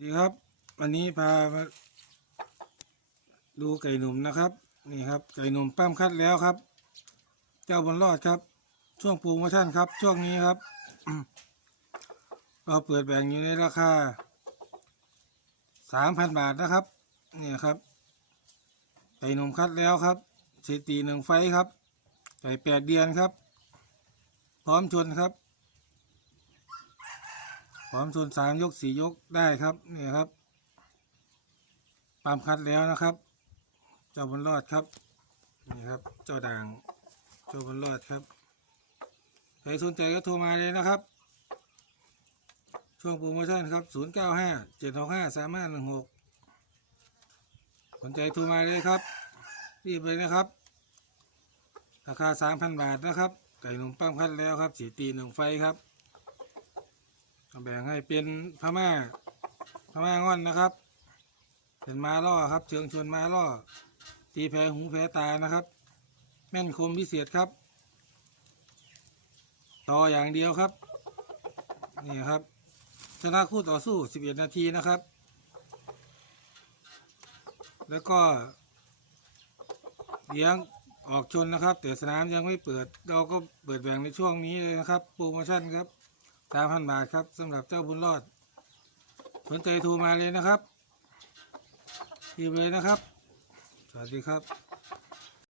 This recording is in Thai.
ดีครับ วันนี้พามาดูไก่หนุ่มนะครับ นี่ครับไก่หนุ่มปั้มคัดแล้วครับ เจ้าบนรอดครับ ช่วงโปรโมชั่นครับ ช่วงนี้ครับเราเปิดแบ่งอยู่ในราคาสามพันบาทนะครับนี่ครับ ไก่หนุ่มคัดแล้วครับเสถิติหนึ่งไฟครับไก่แปดเดือนครับ พร้อมชนครับ พร้อมชนสามยกสี่ยกได้ครับนี่ครับปามคัดแล้วนะครับ เจ้าบนรอดครับนี่ครับ เจ้าด่างเจ้าบนรอดครับใครสนใจก็โทรมาเลยนะครับ ช่วงโปรโมชั่นครับ0 9 5 7 6 5 3 5 1 6สามห้าหนึ่งหกสนใจโทรมาเลยครับรีบเลยนะครับ ราคา3,000บาทนะครับ ไก่หนุ่มปั้มคัดแล้วครับสีตีหนึ่งไฟครับ แบ่งให้เป็นพม่าพม่าง่อนนะครับ เป็นมาล่อครับเชิงชวนมาล่อ ตีแพ้หูแพ้ตานะครับ แม่นคมพิเศษครับ ต่ออย่างเดียวครับ นี่ครับชนะคู่ต่อสู้ 11 นาทีนะครับ แล้วก็เลี้ยงออกชนนะครับ แต่สนามยังไม่เปิด เราก็เปิดแบ่งในช่วงนี้เลยนะครับ โปรโมชั่นครับ สามพันบาทครับสำหรับเจ้าบุญรอด สนใจโทรมาเลยนะครับทีมเลยนะครับ สวัสดีครับ